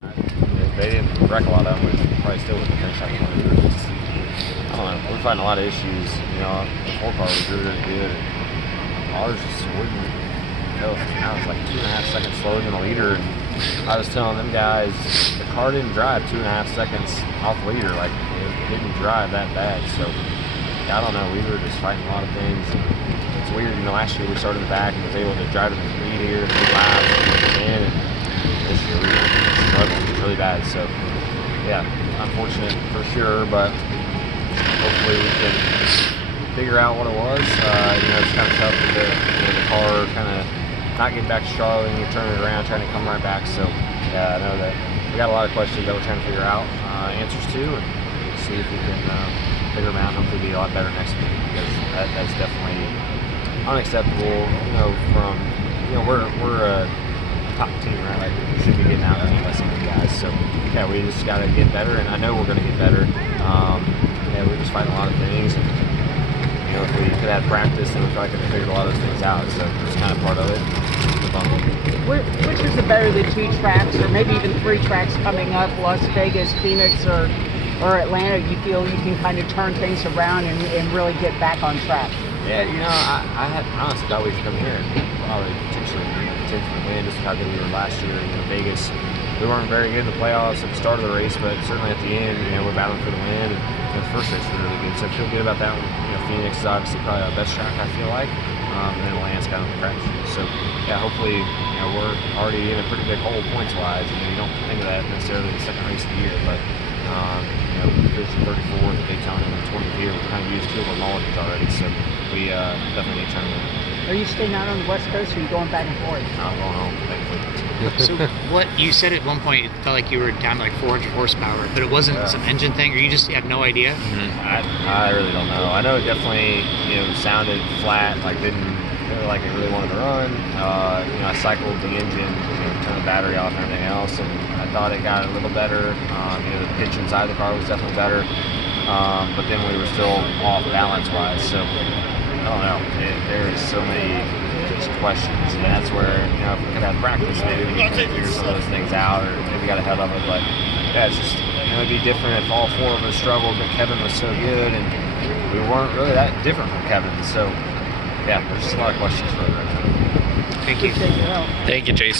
They didn't wreck a lot of them, we probably still wouldn't finish that one. I don't know. We're fighting a lot of issues. You know, the 4 car was really, really good. And ours just wouldn't go. Now it's like 2.5 seconds slower than the leader. And I was telling them guys, the car didn't drive 2.5 seconds off the leader. Like, it didn't drive that bad. So, I don't know. We were just fighting a lot of things. And it's weird. You know, last year we started in the back and was able to drive in the lead here, 3 laps, and this year we were struggling really bad. So, yeah, unfortunate for sure, but hopefully we can figure out what it was. You know, it's kind of tough with the car kind of not getting back to Charlotte and you're turning it around, trying to come right back. So, yeah, I know that we got a lot of questions that we're trying to figure out answers to, and see if we can figure them out and hopefully be a lot better next week, because that's definitely unacceptable. You know, from, you know, we're a top team, right? Like, we should be getting out and by some of the guys. So, yeah, we just got to get better, and I know we're going to get better. Yeah, we're just fighting a lot of things. And, you know, if we could have practice, then we probably could have figured a lot of those things out. So it's kind of part of it. Which is the better of the 2 tracks, or maybe even 3 tracks coming up, Las Vegas, Phoenix, or Atlanta? You feel you can kind of turn things around and really get back on track? Yeah, you know, I honestly thought we could come here and probably potentially win, just how good we were last year. You know, Vegas, we weren't very good in the playoffs at the start of the race, but certainly at the end, you know, we're battling for the win. And, you know, the first race was really good, so I feel good about that one. You know, Phoenix is obviously probably our best track, I feel like, and then Atlanta's kind of the crash. So, yeah, hopefully, you know, we're already in a pretty big hole points-wise. You know, you don't think of that necessarily the second race of the year, but you know, we finished 34th at Daytona and 20th here. We've kind of used 2 of our mulligans already, so we definitely need to turn it around. Are you staying out on the West Coast, or are you going back and forth? I'm going home, thankfully. So what you said at one point, it felt like you were down to like 400 horsepower, but it wasn't some engine thing, or you just have no idea? I really don't know. I know it definitely, you know, sounded flat, like didn't feel like it really wanted to run. You know, I cycled the engine, you know, turned the battery off and everything else, and I thought it got a little better. You know, the pitch inside the car was definitely better, but then we were still off balance-wise. So I don't know. There's so many just questions, and that's where, you know, if we could have practice, maybe we can figure some of those things out, or maybe got ahead of it. But yeah, it's just, you know, it'd be different if all 4 of us struggled, but Kevin was so good, and we weren't really that different from Kevin. So yeah, there's just a lot of questions for it right now. Thank you. Thank you, Jason.